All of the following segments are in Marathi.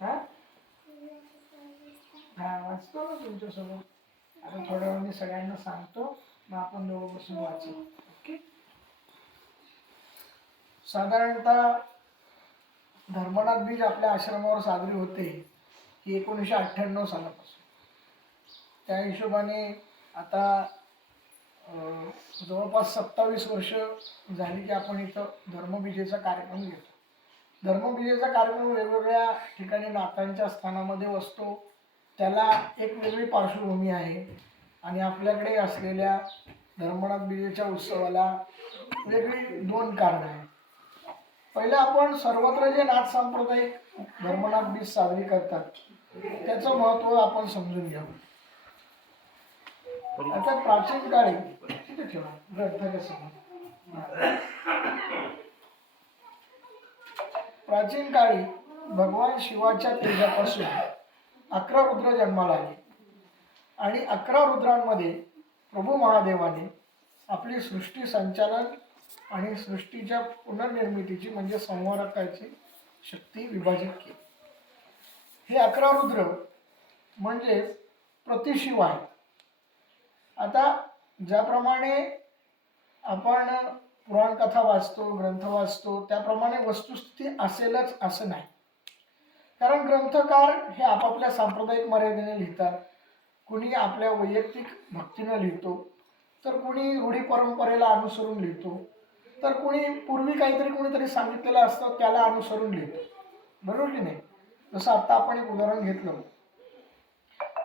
हा? हा वाचतो ना तुमच्यासोबत. आता थोड्या वेळ मी सगळ्यांना सांगतो. मग आपण दोघं बसून वाचू. ओके? साधारणतः धर्मनाथ बीज आपल्या आश्रमावर साजरी होते ही एकोणीसशे अठ्ठ्याण्णव सालापासून. त्या हिशोबाने आता जवळपास सत्तावीस वर्ष झाली की आपण इथं धर्मबीजेचा कार्यक्रम घेतो. धर्मबीजेचा कार्यक्रम वेगवेगळ्या ठिकाणी नातांच्या स्थानामध्ये असतो. त्याला एक वेगळी पार्श्वभूमी आहे. आणि आपल्याकडे असलेल्या धर्मनाथ बीजेच्या उत्सवाला वेगळी दोन कारणं आहेत. पहिलं आपण सर्वत्र जे नाथ सांप्रदायिक धर्मनाथ बीज साजरी करतात त्याचं महत्त्व आपण समजून घ्यावं आता प्राचीन काळी तिथे ठेवा ग्रंथाच्या प्राचीन काळी भगवान शिवाच्या तेजापासून अकरा रुद्र जन्माला आले. आणि अकरा रुद्रांमध्ये प्रभू महादेवाने आपली सृष्टी संचालन आणि सृष्टीच्या पुनर्निर्मितीची म्हणजे संवारकाची शक्ती विभाजित केली. हे अकरा रुद्र म्हणजे प्रतिशिव आहे आता ज्याप्रमाणे आपण पुराणकथा वाचतो ग्रंथ वाचतो त्याप्रमाणे वस्तुस्थिती असेलच असं नाही. कारण ग्रंथकार हे आपापल्या सांप्रदायिक मर्यादेने लिहितात. कुणी आपल्या वैयक्तिक भक्तीनं लिहितो तर कुणी रूढी परंपरेला अनुसरून लिहितो तर कुणी पूर्वी काहीतरी कुणीतरी सांगितलेलं असतं त्याला अनुसरून लिहितो. बरोबर की नाही? जसं आत्ता आपण एक उदाहरण घेतलं.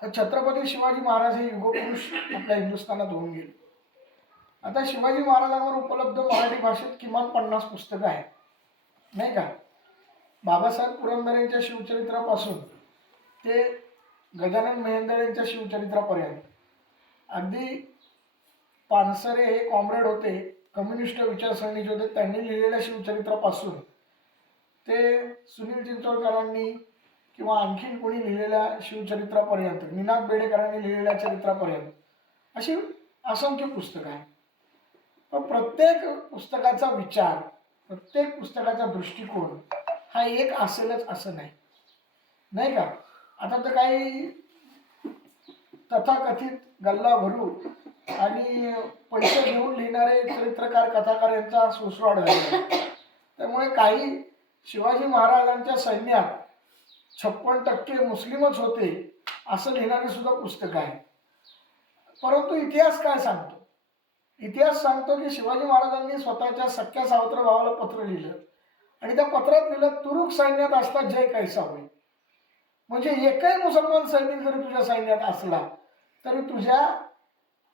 तर छत्रपती शिवाजी महाराज हे युगपुरुष आपल्या हिंदुस्थानात होऊन गेले. आता शिवाजी महाराजांवर उपलब्ध मराठी भाषेत किमान पन्नास पुस्तकं आहेत. नाही का? बाबासाहेब पुरंदरेंच्या शिवचरित्रापासून ते गजानन मेहेंदळ यांच्या शिवचरित्रापर्यंत. अगदी पानसरे हे कॉम्रेड होते कम्युनिस्ट विचारसरणीचे होते त्यांनी लिहिलेल्या शिवचरित्रापासून. ते सुनील चिंचोळकरांनी किंवा आणखीन कोणी लिहिलेल्या शिवचरित्रापर्यंत निनाद बेडेकरांनी लिहिलेल्या चरित्रापर्यंत अशी असंख्य पुस्तकं आहेत. प्रत्येक पुस्तकाचा विचार प्रत्येक पुस्तकाचा दृष्टिकोन हा एक असेलच असं नाही. नाही का? आता तर काही तथाकथित गल्ला भरू आणि पैसे घेऊन लिहिणारे चरित्रकार कथाकार यांचा सुसवाड त्यामुळे काही शिवाजी महाराजांच्या सैन्यात छप्पन टक्के मुस्लिमच होते असं लिहिणारे सुद्धा पुस्तक आहे. परंतु इतिहास काय सांगतो? इतिहास सांगतो की शिवाजी महाराजांनी स्वतःच्या सख्या सावत्र भावाला पत्र लिहिलं. आणि त्या पत्रात लिहिलं तुरुक सैन्यात असता जय कैसा होईल म्हणजे एकही मुसलमान सैनिक जरी तुझ्या सैन्यात असला तरी तुझ्या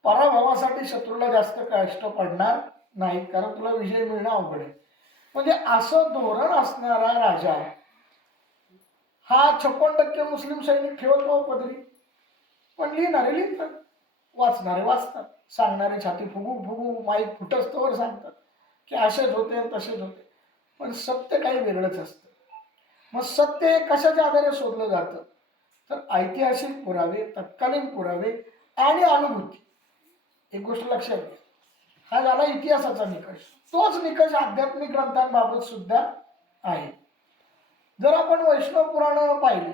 पराभवासाठी शत्रूला जास्त कष्ट पडणार नाही कारण तुला विजय मिळणं अवघड आहे. म्हणजे असं धोरण असणारा राजा हा छप्पन टक्के मुस्लिम सैनिक ठेवत हो पदरी. पण लिहिणारे लिहितात. वाचणारे वाचतात. सांगणारे छाती फुगू फुगू माईक फुटस्तवर सांगतात. की असेच होते आणि तसेच होते. पण सत्य काही वेगळंच असतं. मग सत्य हे कशाच्या आधारे शोधलं जातं? तर ऐतिहासिक पुरावे तत्कालीन पुरावे आणि अनुभूती. एक गोष्ट लक्षात घ्या. हा झाला इतिहासाचा निकष. तोच निकष आध्यात्मिक ग्रंथांबाबत सुद्धा आहे. जर आपण वैष्णव पुराण पाहिले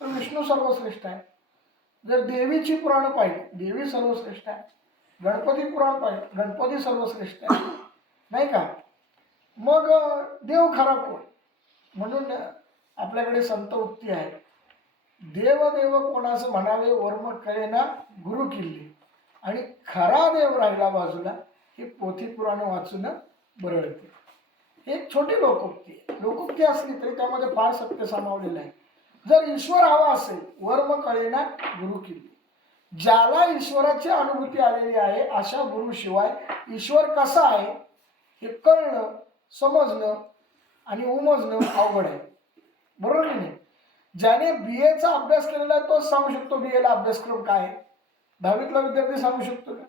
तर विष्णू सर्वश्रेष्ठ आहे. जर देवीची पुराणं पाहिली देवी सर्वश्रेष्ठ आहे गणपती पुराण पाहिलं गणपती सर्वश्रेष्ठ आहे नाही का? मग देव खरा कोण? म्हणून आपल्याकडे संत उक्ती आहे देव देव कोणाचं म्हणावे वर्म कळेना गुरु किल्ले. आणि खरा देव राहिला बाजूला ही पोथी पुराण वाचून बरळते. हे एक छोटी लोकोक्ती आहे लोकोक्ती असली तरी त्यामध्ये फार सत्य सामावलेलं आहे. जर ईश्वर हवा असेल वर्म कळेना गुरु किल्ली ज्याला ईश्वराची अनुभूती आलेली आहे अशा गुरुशिवाय ईश्वर कसा आहे हे कळणं समजणं आणि उमजणं अवघड आहे. बरोबर की नाही? ज्याने बी एचा अभ्यास केलेला आहे तोच सांगू शकतो बी एला अभ्यासक्रम काय आहे. दहावीतला विद्यार्थी सांगू शकतो का?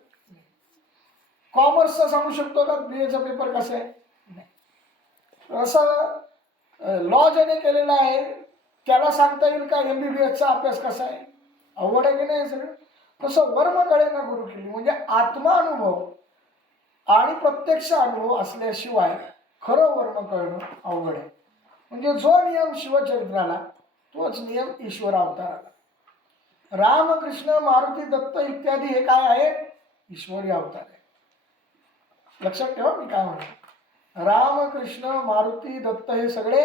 कॉमर्सचा सांगू शकतो का? बी एचा पेपर कसा आहे? असं लॉ ज्याने केलेला आहे त्याला सांगता येईल का एम बी बी एसचा अभ्यास कसा आहे? अवघड आहे की नाही सगळं? तसं वर्म गुरु केली. म्हणजे आत्मा अनुभव आणि प्रत्यक्ष अनुभव असल्याशिवाय खरं वर्म कळणं अवघड आहे. म्हणजे जो नियम शिवचरित्राला तोच नियम ईश्वर अवताराला. राम कृष्ण मारुती दत्त इत्यादी हे काय आहे? ईश्वरी अवतार आहे लक्षात ठेवा मी काय म्हणतो. राम कृष्ण मारुती दत्त हे सगळे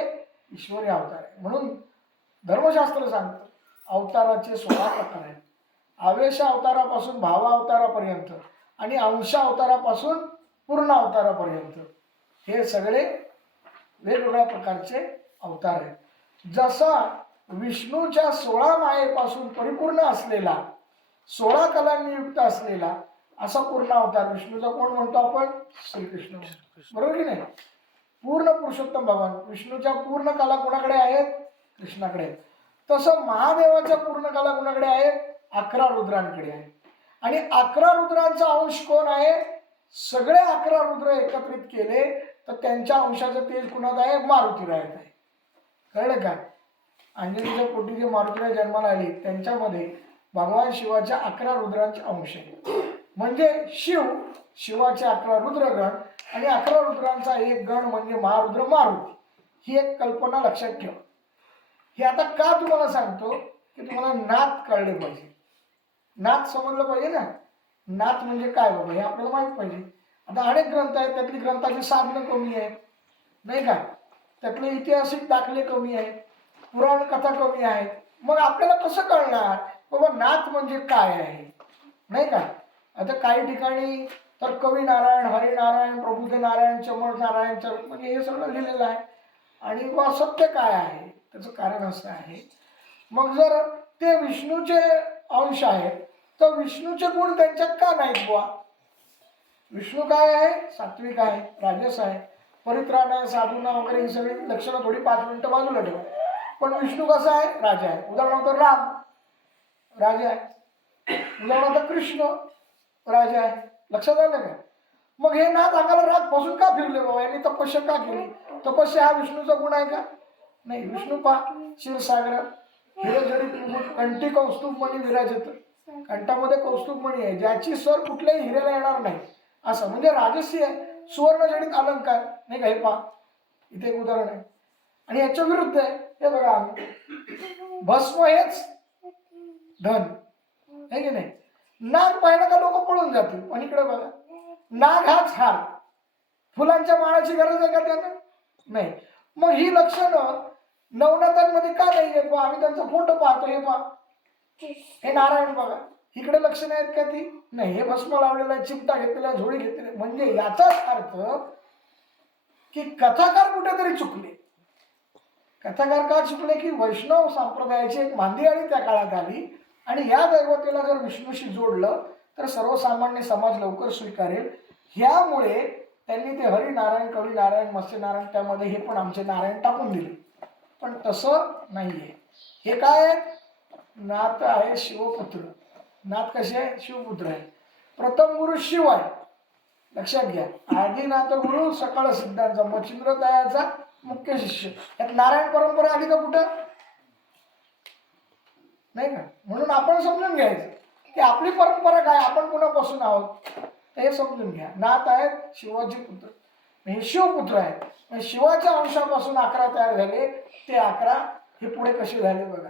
ईश्वरी अवतार आहे म्हणून धर्मशास्त्र सांगतं. अवताराचे सोळा प्रकार आहेत. आवेश अवतारापासून भावा अवतारापर्यंत आणि अंश अवतारापासून पूर्ण अवतारापर्यंत. हे सगळे वेगवेगळ्या प्रकारचे अवतार आहेत. जसा विष्णूच्या सोळा मायेपासून परिपूर्ण असलेला सोळा कलांनी युक्त असलेला असा पूर्ण अवतार. विष्णूचा कोण म्हणतो आपण? श्रीकृष्ण बरोबर की नाही? पूर्ण पुरुषोत्तम भगवान. विष्णूच्या पूर्ण कला कोणाकडे आहेत? कृष्णाकडे तसं महादेवाच्या पूर्ण कला कुणाकडे आहे अकरा रुद्रांकडे आहे. आणि अकरा रुद्रांचा अंश कोण आहे? सगळे अकरा रुद्र एकत्रित केले तर त्यांच्या अंशाचं तेज कुणात आहे? मारुतीरायात आहे. कळलं का? अंजलीच्या पोटी जे मारुतीराय जन्माला आली त्यांच्यामध्ये भगवान शिवाच्या अकरा रुद्रांचे अंश आहे म्हणजे शिव शिवाचे अकरा रुद्रगण आणि अकरा रुद्रांचा एक गण म्हणजे महारुद्र मारुती. ही एक कल्पना लक्षात ठेवा. हे आता का तुम्हाला सांगतो की तुम्हाला नात कळले पाहिजे. नात समजलं पाहिजे ना? नात म्हणजे काय बाबा? हे आपल्याला माहीत पाहिजे. आता अनेक ग्रंथ आहेत त्यातली ग्रंथाची साधनं कमी आहेत. नाही का? त्यातले ऐतिहासिक दाखले कमी आहेत. पुराण कथा कमी आहेत. मग आपल्याला कसं कळणार? बाबा नात म्हणजे काय आहे? नाही का? आता काही ठिकाणी तर कवी नारायण हरिनारायण प्रभुदेव नारायण चमळ नारायण चर म्हणजे हे सगळं लिहिलेलं आहे. आणि बा सत्य काय आहे? त्याचं कारण असं आहे. मग जर ते विष्णूचे अंश आहेत तर विष्णूचे गुण त्यांच्यात का नाहीत बुवा? विष्णू काय आहे? सात्विक आहे राजस आहे परित्राण आहे साधुना वगैरे ही सगळी लक्षणं थोडी पाच मिनिटं बाजूला ठेवा. पण विष्णू कसा आहे? राजा आहे. उदाहरणार्थ राम राजा आहे. उदाहरणार्थ कृष्ण राजा आहे. लक्षात आलं का? मग हे नाथ अंगाला रागपासून का फिरले बाबा? यांनी तपस्या का केली? तपस्या हा विष्णूचा गुण आहे का? नाही विष्णू पा क्षीरसागरात हिरजडी मुकुट कंठी कौस्तुभ मणी विराजत. कंठामध्ये कौस्तुभ मणी आहे ज्याची सर कुठल्याही हिऱ्याला येणार नाही. असं म्हणजे राजसी आहे सुवर्णजडित अलंकार नाही का हे पहा. इथे एक उदाहरण आहे. आणि याच्या विरुद्ध आहे हे बघा आम्ही. भस्म हेच धन. आहे की नाही? नाग पाहिलं का लोक पळून जातील? पण इकडे बघा. नाग हाच हार. फुलांच्या माळाची गरज आहे का त्यांना? नाही. मग ही लक्षणं नवनाथांमध्ये का नाही आहेत बा? आम्ही त्यांचा फोटो पाहतो हे पहा हे नारायण बघा. इकडे लक्ष आहेत का ती? नाही हे भस्म लावलेलं आहे चिमटा घेतलेला झोळी घेतलेली म्हणजे याचाच अर्थ की कथाकार कुठेतरी चुकले. कथाकार का चुकले? की वैष्णव संप्रदायाची एक मांदियाळी त्या काळात आली आणि या दैवतेला जर विष्णूशी जोडलं तर सर्वसामान्य समाज लवकर स्वीकारेल. ह्यामुळे त्यांनी ते हरिनारायण कवी नारायण मत्स्यनारायण त्यामध्ये हे पण आमचे नारायण टाकून दिले. पण तसं नाहीये. हे काय आहे नाथ आहे शिवपुत्र. नाथ कसे? आहे शिवपुत्र आहे. प्रथम गुरु शिव आहे लक्षात घ्या. आदिनाथ गुरु सकाळ सिद्धांचा मच्छिंद्र दयाचा मुख्य शिष्य. यात नारायण परंपरा आली का कुठं? नाही का? म्हणून आपण समजून घ्यायचं. की आपली परंपरा काय? आपण कुणापासून आहोत? हे समजून घ्या. नाथ आहेत शिवाजी पुत्र. हे शिवपुत्र आहेत. शिवाच्या अंशापासून अकरा तयार झाले. ते अकरा हे पुढे कसे झाले बघा.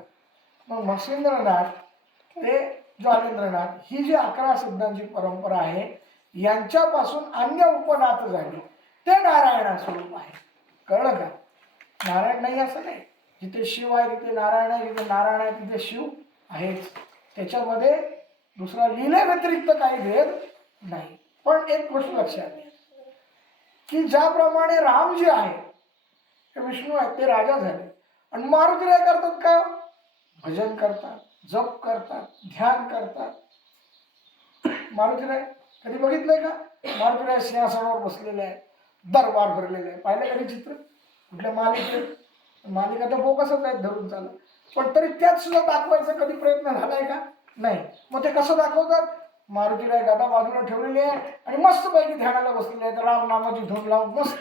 मग मत्स्येंद्रनाथ ते ज्वालेंद्रनाथ ही जी अकरा सिद्धांची परंपरा आहे यांच्यापासून अन्य उपनाथ झाली. ते नारायणा स्वरूप आहे. कळलं का? नारायण नाही असं नाही. जिथे शिव आहे तिथे नारायण आहे जिथे नारायण आहे तिथे शिव आहेच. त्याच्यामध्ये दुसरा लिहिले व्यतिरिक्त काही भेद नाही. पण एक गोष्ट लक्षात घ्या. की ज्याप्रमाणे राम जे आहे ते विष्णू आहेत ते राजा झाले. आणि मारुती काय करतात का? भजन करतात जप करतात ध्यान करतात. मारुतीराय कधी बघितलंय का? मारुतीराय सिंहासनावर बसलेले आहे दरबार भरलेले आहे पाहिलं कधी चित्र? कुठल्या मालिकेत? मालिका तर बोकसच आहेत धरून चालत. पण तरी त्यात सुद्धा दाखवायचा कधी प्रयत्न झालाय का? नाही. मग ते कसं दाखवतात? मारुतीराय आता बाजूला ठेवलेली आहे आणि मस्त पैकी ध्यानाला बसलेले आहेत राम नामाची लावून मस्त.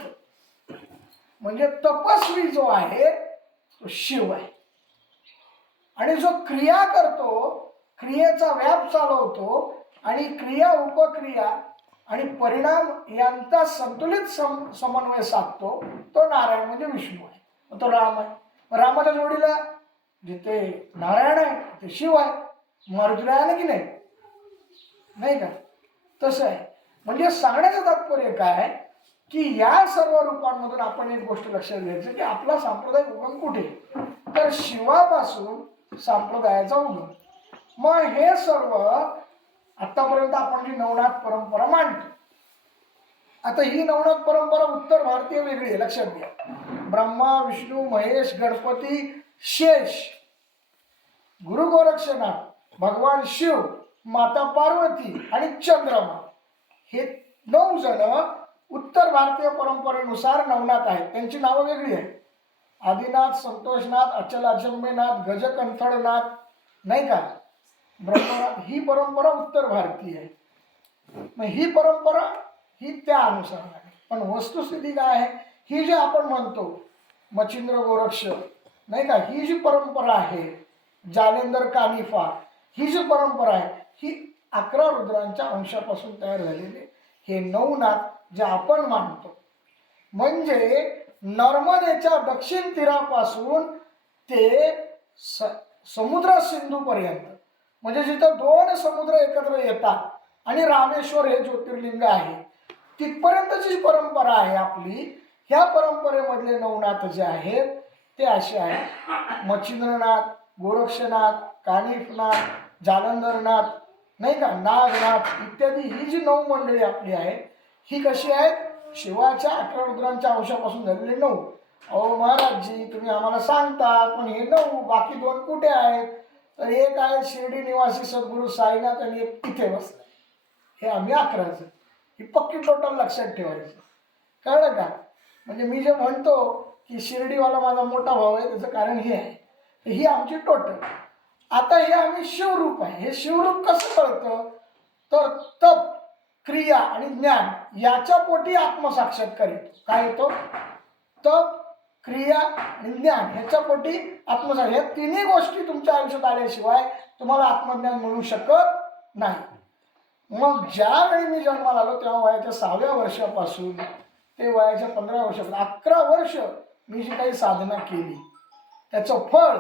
म्हणजे तपस्वी जो आहे तो शिव आहे. आणि जो क्रिया करतो क्रियेचा व्याप चालवतो आणि क्रिया उपक्रिया आणि परिणाम यांचा संतुलित सम समन्वय साधतो तो नारायण म्हणजे विष्णू आहे. तो राम आहे. रामाच्या जोडीला जिथे नारायण आहे ते शिव आहे. मारुतीला आहे की नाही? नाही का? तसं आहे. म्हणजे सांगण्याचं तात्पर्य काय की या सर्व रूपांमधून आपण एक गोष्ट लक्षात घ्यायची की आपला सांप्रदाय उगम कुठे? तर शिवापासून संप्रदायाचा उगम. मग हे सर्व आतापर्यंत आपण जी नवनाथ परंपरा मांडतो. आता ही नवनाथ परंपरा उत्तर भारतीय वेगळी आहे लक्षात घ्या. ब्रह्मा विष्णू महेश गणपती शेष. गुरु गोरक्षनाथ भगवान शिव माता पार्वती आणि चंद्रमा. हे नऊ जण उत्तर भारतीय परंपरेनुसार नवनाथ आहेत. त्यांची नावं वेगळी आहेत. आदिनाथ संतोषनाथ अचल अचंबेनाथ गजकंथडनाथ नाही का? ब्रह्मनाथ ही परंपरा उत्तर भारतीय आहे. मग ही परंपरा ही त्या अनुसार आहे. पण वस्तुस्थिती काय आहे? ही जी आपण म्हणतो मच्छिंद्र गोरक्ष नाही का? ही जी परंपरा आहे जालेंदर कानिफा ही जी परंपरा आहे ही अकरा रुद्रांच्या अंशापासून तयार झालेले हे हे नवनाथ जे आपण मानतो. म्हणजे नर्मदेच्या दक्षिण तीरापासून ते स समुद्र सिंधूपर्यंत. म्हणजे जिथं दोन समुद्र एकत्र येतात आणि रामेश्वर हे ज्योतिर्लिंग आहे तिथपर्यंतची जी परंपरा आहे आपली ह्या परंपरेमधले नवनाथ जे आहेत ते असे आहेत. मच्छिंद्रनाथ गोरक्षनाथ कानिफनाथ जालंधरनाथ नाही का? नागनाथ इत्यादी ही जी नऊ मंडळी आपली आहेत ही कशी आहेत? शिवाच्या अकरा रुद्रांच्या अंशापासून झालेली नऊ. अहो महाराजजी तुम्ही आम्हाला सांगता पण हे नऊ बाकी दोन कुठे आहेत? तर एक आहे शिर्डी निवासी सद्गुरू साईनाथ आणि एक इथे बसलाय. हे आम्ही अकराचं ही पक्की टोटल लक्षात ठेवायचं. कळलं का? म्हणजे मी जे म्हणतो की शिर्डीवाला माझा मोठा भाऊ आहे त्याचं कारण हे आहे. ही आमची टोटल आता हे आम्ही शिवरूप आहे. हे शिवरूप कसं कळतं? तर तप क्रिया आणि ज्ञान याच्या पोटी आत्मसाक्षात्कार येतो काय येतो? तप क्रिया आणि ज्ञान ह्याच्या पोटी आत्मसाक्ष ह्या तिन्ही गोष्टी तुमच्या आयुष्यात आल्याशिवाय तुम्हाला आत्मज्ञान मिळू शकत नाही. मग ज्यावेळी मी जन्माला आलो तेव्हा वयाच्या सहाव्या वर्षापासून ते वयाच्या पंधरा वर्षापासून अकरा वर्ष मी जी काही साधना केली त्याचं फळ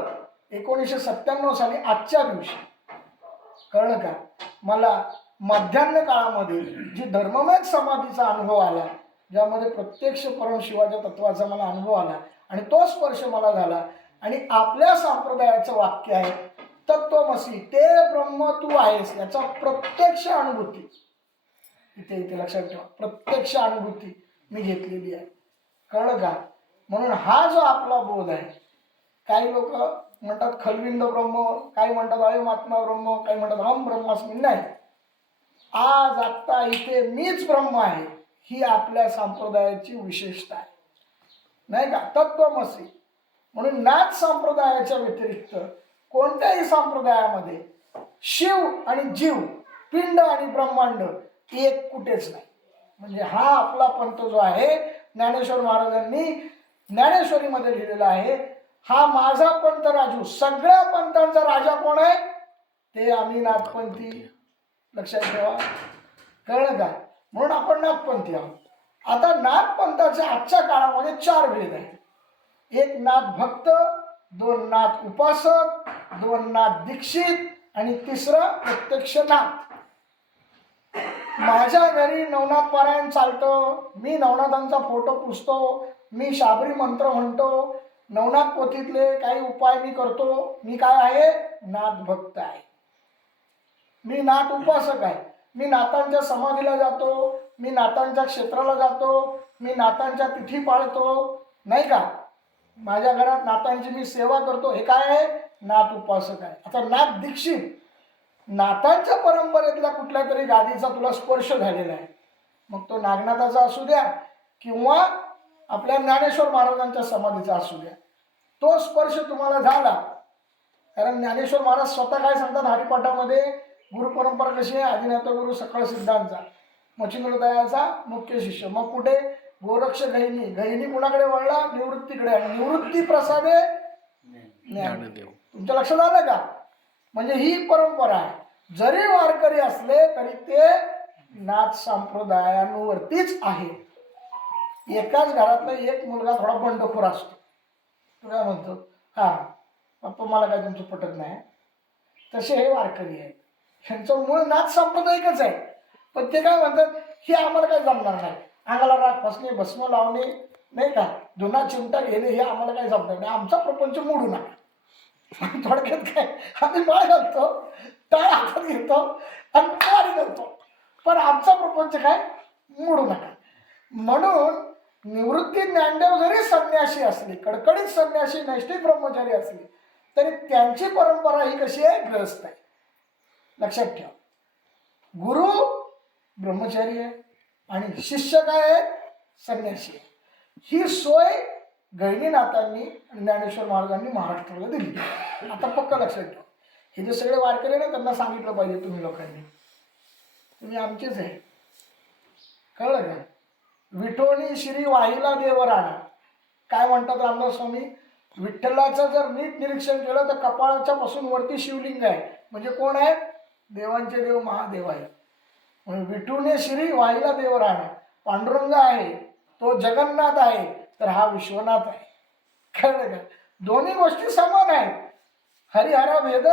एकोणीसशे सत्त्याण्णव साली आजच्या दिवशी. कळलं का? मला मध्यान्ह काळामध्ये जी धर्ममय समाधीचा अनुभव आला ज्यामध्ये प्रत्यक्ष परमशिवाच्या तत्वाचा मला अनुभव आला आणि तो स्पर्श मला झाला आणि आपल्या संप्रदायाचं वाक्य आहे तत्वमसी ते ब्रह्म तू आहेस याचा प्रत्यक्ष अनुभूती. इथे इथे लक्षात ठेवा. प्रत्यक्ष अनुभूती मी घेतलेली आहे. कळलं का? म्हणून हा जो आपला बोध आहे काही लोक म्हणतात खलविंद ब्रह्म काही म्हणतात अयमात्मा ब्रह्म काही म्हणतात हम ब्रह्मास्मी नाही. आज आत्ता इथे मीच ब्रह्म आहे ही आपल्या संप्रदायाची विशेषता आहे. नाही का? तत्वमसी. म्हणून नाथ संप्रदायाच्या व्यतिरिक्त कोणत्याही संप्रदायामध्ये शिव आणि जीव पिंड आणि ब्रह्मांड एक कुठेच नाही. म्हणजे हा आपला पंथ जो आहे ज्ञानेश्वर महाराजांनी ज्ञानेश्वरीमध्ये लिहिलेला आहे हा माझा पंथ राजू. सगळ्या पंतांचा राजा कोण आहे? ते आम्ही नाथपंथी लक्षात ठेवा. कळलं का? म्हणून आपण नाथपंथी आहोत. आता नाथपंथाच्या आजच्या काळामध्ये चार भेद आहेत. एक नाथ भक्त दोन नाथ उपासक दोन नाथ दीक्षित आणि तिसरं प्रत्यक्ष नाथ. माझ्या घरी नवनाथ पारायण चालतं. मी नवनाथांचा फोटो पुसतो. मी शाबरी मंत्र म्हणतो. नवनाथ पोथीतले काही उपाय मी करतो मी काय आहे? नाथ भक्त आहे. मी नाथ उपासक आहे. मी नाथांच्या समाधीला जातो मी नाथांच्या क्षेत्राला जातो मी नाथांच्या तिथी पाळतो नाही का? माझ्या घरात नाथांची मी सेवा करतो हे काय आहे? नाथ उपासक आहे. आता नाथ दीक्षित नाथांच्या परंपरेतल्या कुठल्या तरी गादीचा तुला स्पर्श झालेला आहे. मग तो नागनाथाचा असू द्या किंवा आपल्या ज्ञानेश्वर महाराजांच्या समाधीचा असू द्या. तो स्पर्श तुम्हाला झाला. कारण ज्ञानेश्वर महाराज स्वतः काय सांगतात? हरिपाठामध्ये गुरुपरंपरा कशी आहे? आदिनाथ गुरु सकळ सिद्धांचा मच्छिंद्रदयाचा मुख्य शिष्य. मग कुठे? गोरक्ष गहिनी. गहिनी कुणाकडे वळला? निवृत्तीकडे. आणि निवृत्ती प्रसादे तुमच्या लक्षात आलं का? म्हणजे ही परंपरा आहे. जरी वारकरी असले तरी ते नाथ संप्रदायांवरतीच आहे एकाच घरातला एक मुलगा थोडा बंडखोर असतो. तो काय म्हणतो हां पप्पा मला काय तुमचं पटत नाही. तसे हे वारकरी आहेत. ह्यांचं मूळ नाच सांप्रदायिकच आहे. पण ते काय म्हणतात हे आम्हाला काय जमणार नाही. अंगाला राग फसणे भस्म लावणे नाही का? जुना चिमटा घेणे हे आम्हाला काय जमणार नाही. आमचा प्रपंच मोडू नका. थोडक्यात काय? आम्ही माळ घालतो टाळ हातात घेतो आणि पाणी करतो पण आमचा प्रपंच काय? मोडू नका. म्हणून निवृत्ती ज्ञानदेव जरी संन्यासी असले कडकडीत संन्यासी नैष्ठिक ब्रह्मचारी असले तरी त्यांची परंपरा ही कशी आहे? ग्रस्त आहे. लक्षात ठेवा. गुरु ब्रह्मचारी आहे आणि शिष्य काय आहे? संन्यासी आहे. ही सोय गहिनीनाथांनी आणि ज्ञानेश्वर महाराजांनी महाराष्ट्राला दिली. आता पक्क लक्षात ठेवा. हे जे सगळे वारकरी ना त्यांना सांगितलं पाहिजे तुम्ही लोकांनी. तुम्ही आमचेच आहे. कळलं का? विठोणी श्री वाहिला देव राणा काय म्हणतात रामदास स्वामी? विठ्ठलाचं जर नीट निरीक्षण केलं तर कपाळाच्या पासून वरती शिवलिंग आहे. म्हणजे कोण आहे? देवांचे देव महादेव आहे म्हणून विठूने श्री वाहिला देव राणा पांडुरंग आहे तो जगन्नाथ आहे तर हा विश्वनाथ आहे. कळलं का? दोन्ही गोष्टी समान आहेत. हरिहरा भेद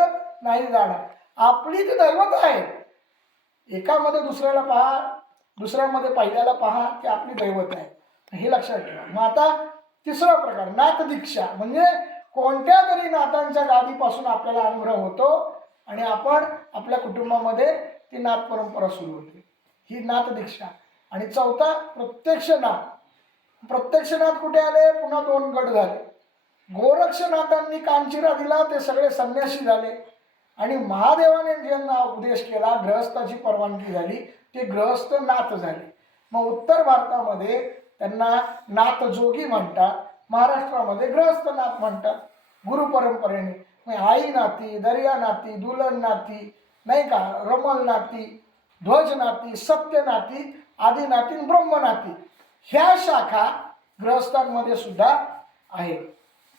नाही जाणार. आपली ती दैवत आहे. एकामध्ये दुसऱ्याला पहा दुसऱ्यामध्ये पहिल्याला पहा की आपली दैवत आहे. हे लक्षात ठेवा. मग आता तिसरा प्रकार नाथ दीक्षा म्हणजे कोणत्या तरी नाथांच्या गादीपासून आपल्याला अनुग्रह होतो आणि आपण आपल्या कुटुंबामध्ये ती नाथ परंपरा सुरू होते. ही नाथ दीक्षा आणि चौथा प्रत्यक्ष नाथ प्रत्यक्ष नाथ कुठे आले? पुन्हा दोन गट झाले. गोरक्षनाथांनी कांचिरा दिला ते सगळे संन्यासी झाले. आणि महादेवाने ज्यांना उपदेश केला ग्रहस्थाची परवानगी झाली ते ग्रहस्थ नाथ झाले. मग उत्तर भारतामध्ये त्यांना नाथजोगी म्हणतात महाराष्ट्रामध्ये ग्रहस्थ नाथ म्हणतात गुरु परंपरेने. मग आई नाती दर्या नाती दुलन नाती नाही का रमल नाती ध्वज नाती सत्य नाती आदी नाती ब्रह्म नाती. ह्या शाखा ग्रहस्थांमध्ये सुद्धा आहे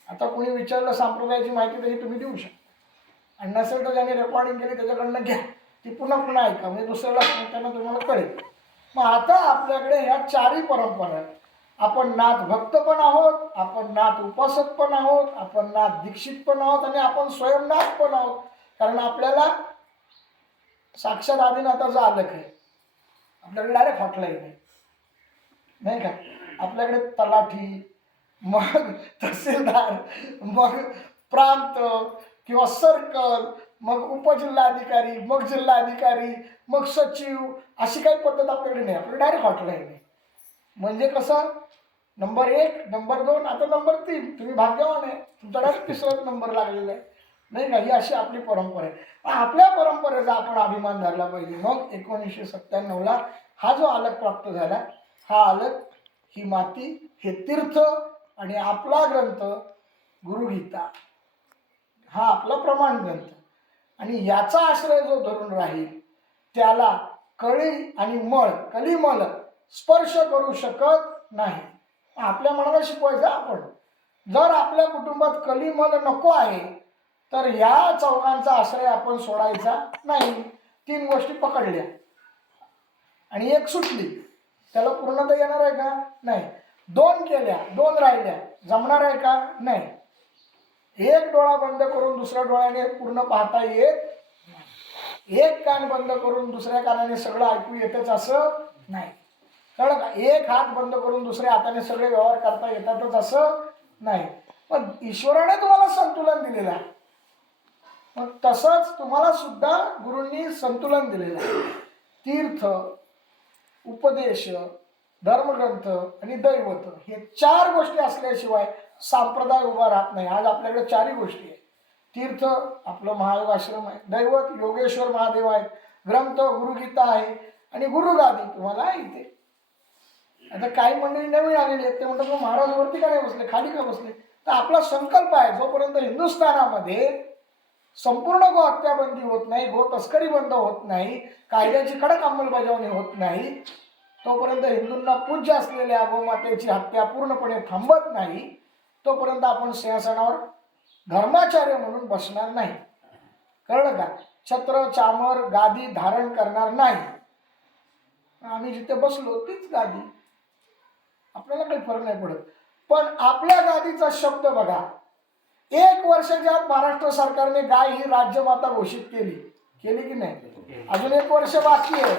आता कोणी विचारलं संप्रदायाची माहिती तरी तुम्ही देऊ शकता. आणि नसेल तर ज्यांनी रेकॉर्डिंग केली त्याच्याकडनं घ्या. ती पुन्हा पुन्हा ऐका म्हणजे दुसऱ्याला सांगताना तुम्हाला कळेल. मग आता आपल्याकडे ह्या चारही परंपरा आहेत. आपण नाथ भक्त पण आहोत आपण नाथ उपासक पण आहोत आपण नाथ दीक्षित पण आहोत आणि आपण स्वयंनाथ पण आहोत. कारण आपल्याला साक्षात आदिनाथाचा आलक आहे. आपल्याकडे डायरेक्ट हॉटलाईन आहे. नाही का? आपल्याकडे तलाठी मग तहसीलदार मग प्रांत किंवा सर्कल मग उपजिल्हाधिकारी मग जिल्हाधिकारी मग सचिव अशी काही पद्धत आपल्याकडे नाही. आपल्याकडे डायरेक्ट हॉटलाईन आहे. म्हणजे कसं? नंबर एक नंबर दोन आता नंबर तीन. तुम्ही भाग्यवान आहे. तुमचा डायरेक्ट तिसरा नंबर लागलेला आहे. नाही का? ही अशी आपली परंपरा आहे. आपल्या परंपरेचा आपण अभिमान धरला पाहिजे. मग एकोणीसशे सत्त्याण्णवला हा जो आलक प्राप्त झाला हा आलक ही माती हे तीर्थ आणि आपला ग्रंथ गुरुगीता. हा आपला प्रमाण ग्रंथ आणि याचा आश्रय जो धरून राहील त्याला कळी आणि मळ कलिमल स्पर्श करू शकत नाही. आपल्या मनाला शिकवायचं आपण. जर आपल्या कुटुंबात कलिमल नको आहे तर या चौघांचा आश्रय आपण सोडायचा नाही. तीन गोष्टी पकडल्या. आणि एक सुटली. त्याला पूर्णता येणार आहे का? नाही. दोन केल्या दोन राहिल्या. जमणार आहे का? नाही. एक डोळा बंद करून दुसऱ्या डोळ्याने पूर्ण पाहता येत एक कान बंद करून दुसऱ्या कानाने सगळं ऐकू येतच असं नाही. कळलं का एक हात बंद करून दुसऱ्या हाताने सगळे व्यवहार करता येतातच असं नाही. पण ईश्वराने तुम्हाला संतुलन दिलेलं आहे. मग तसंच तुम्हाला सुद्धा गुरूंनी संतुलन दिलेलं आहे. तीर्थ उपदेश धर्मग्रंथ आणि दैवत हे चार गोष्टी असल्याशिवाय संप्रदाय उभा राहत नाही. आज आपल्याकडे चारही गोष्टी आहेत. तीर्थ आपलं महायोग आश्रम आहे. दैवत योगेश्वर महादेव आहेत. ग्रंथ गुरुगीता आहे आणि गुरुगादी तुम्हाला इथे. आता काही मंडळी नवीन आलेली आहेत. ते म्हणतात मग महाराज वरती का नाही बसले? खाली का बसले? तर आपला संकल्प आहे जोपर्यंत हिंदुस्थानामध्ये संपूर्ण गो हत्याबंदी होत नाही गो तस्करी बंद होत नाही कायद्याची कडक अंमलबजावणी होत नाही तोपर्यंत हिंदूंना पूज्य असलेल्या गोमातेची हत्या पूर्णपणे थांबत नाही. तोपर्यंत आपण सिंहासनावर धर्माचार्य म्हणून बसणार नाही. कळलं का? छत्र चामर गादी धारण करणार नाही. आम्ही जिथे बसलो तीच गादी. आपल्याला काही फरक नाही पडत. पण आपल्या गादीचा शब्द बघा. एक वर्षाच्या आत महाराष्ट्र सरकारने गाय ही राज्यमाता घोषित केली. केली की नाही? अजून एक वर्ष बाकी आहे.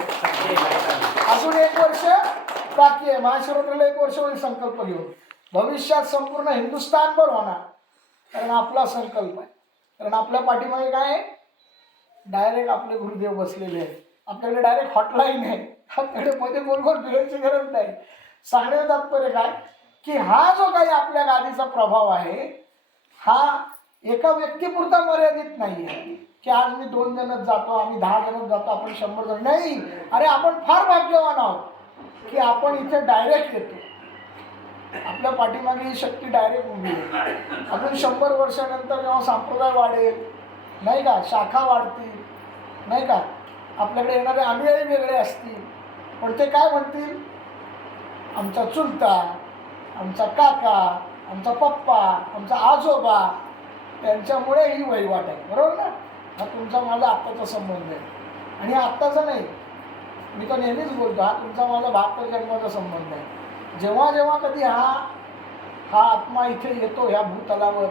अजून एक वर्ष बाकी आहे. महाशिवरात्रीला एक वर्ष होईल संकल्प घेऊन. भविष्यात संपूर्ण हिंदुस्थानभर होणार. कारण आपला संकल्प आहे. कारण आपल्या पाठीमागे काय आहे? डायरेक्ट आपले गुरुदेव बसलेले आहेत. आपल्याकडे डायरेक्ट हॉटलाईन आहे. आपल्याकडे मध्ये गोल फिरायची गरज नाही. सांगण्याचं तात्पर्य काय? की हा जो काही आपल्या गादीचा प्रभाव आहे हा एका व्यक्तीपुरता मर्यादित नाही आहे. की आज मी दोन जणच जातो आम्ही दहा जणच जातो आपण शंभर जण. नाही. अरे आपण फार भाग्यवान आहोत की आपण इथे डायरेक्ट येतो. आपल्या पाठीमागे ही शक्ती डायरेक्ट उभी आहे. अजून शंभर वर्षानंतर जेव्हा संप्रदाय वाढेल नाही का? शाखा वाढतील नाही का? आपल्याकडे येणारे अनुयायी वेगळे असतील. पण ते काय म्हणतील? आमचा चुलता आमचा काका आमचा पप्पा आमचा आजोबा त्यांच्यामुळे ही वहिवाट आहे. बरोबर ना? हा तुमचा माझा आत्ताचा संबंध आहे. आणि आत्ताचा नाही. मी तर नेहमीच बोलतो हा तुमचा माझा बहात्तर जन्माचा संबंध आहे. जेव्हा जेव्हा कधी हा हा आत्मा इथे येतो ह्या भूतलावर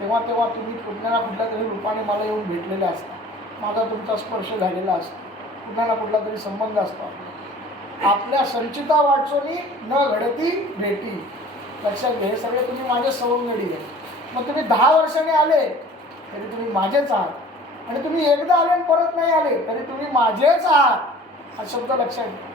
तेव्हा तेव्हा तुम्ही कुठल्या ना कुठल्या तरी रूपाने मला येऊन भेटलेले असता. माझा तुमचा स्पर्श झालेला असतो. कुठला ना कुठला तरी संबंध असतो आपला. आपल्या संचिता वाटचोनी न घडती भेटी. लक्षात घ्या हे सगळे तुम्ही माझे सवंगडी आहे मग तुम्ही दहा वर्षाने आले तरी तुम्ही माझेच आहात. आणि तुम्ही एकदा आले आणि परत नाही आले तरी तुम्ही माझेच आहात. हा शब्द लक्षात घ्या.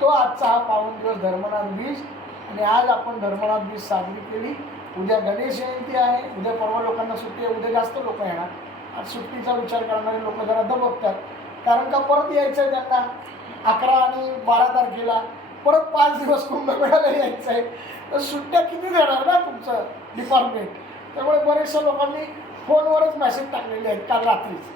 तो आजचा हा पावन दिवस धर्मनाथ बीज आणि आज आपण धर्मनाथ बीज साजरी केली. उद्या गणेश जयंती आहे. उद्या परवा लोकांना सुट्टी आहे. उद्या जास्त लोक येणार. आज सुट्टीचा विचार करणारे लोक जरा दबकतात. कारण का परत यायचं आहे त्यांना. अकरा आणि बारा तारखेला. परत पाच दिवस कुंभमेळ्याला यायचं आहे तर सुट्ट्या किती देणार ना तुमचं डिपार्टमेंट त्यामुळे बरेचशा लोकांनी फोनवरच मेसेज टाकलेले आहेत काल रात्रीच.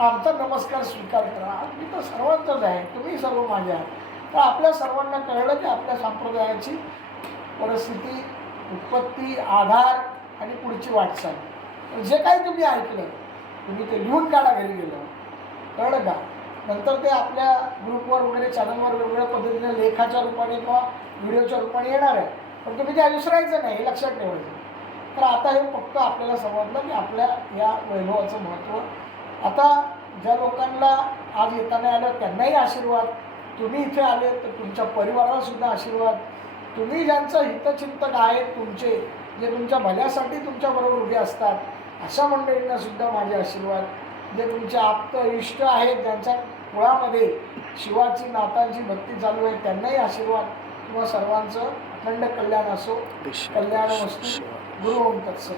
आमचा नमस्कार स्वीकार करा. मी तर सर्वांचाच आहे. तुम्ही सर्व माझे आहात. तर आपल्या सर्वांना कळलं की आपल्या संप्रदायाची परिस्थिती उत्पत्ती आधार आणि पुढची वाटचाल. तर जे काही तुम्ही ऐकलं तुम्ही ते लिहून काढा घरी गेलं. कळलं का? नंतर ते आपल्या ग्रुपवर वगैरे चॅनलवर वेगवेगळ्या पद्धतीने लेखाच्या रूपाने किंवा व्हिडिओच्या रूपाने येणार आहे. पण तुम्ही ते विसरायचं नाही हे लक्षात ठेवायचं. तर आता हे फक्त आपल्याला समजलं की आपल्या या वैभवाचं महत्त्व आता ज्या लोकांना आज येता नाही आलं त्यांनाही आशीर्वाद. तुम्ही इथे आले तर तुमच्या परिवाराला सुद्धा आशीर्वाद. तुम्ही ज्यांचं हितचिंतक आहेत तुमचे जे तुमच्या भल्यासाठी तुमच्याबरोबर उभे असतात अशा मंडळींना सुद्धा माझे आशीर्वाद. जे तुमचे आप्त इष्ट आहेत ज्यांच्या कुळामध्ये शिवाची नातांची भक्ती चालू आहे त्यांनाही आशीर्वाद. किंवा सर्वांचं अखंड कल्याण असो. कल्याण वस्तू. गुरु ओम तत्सत.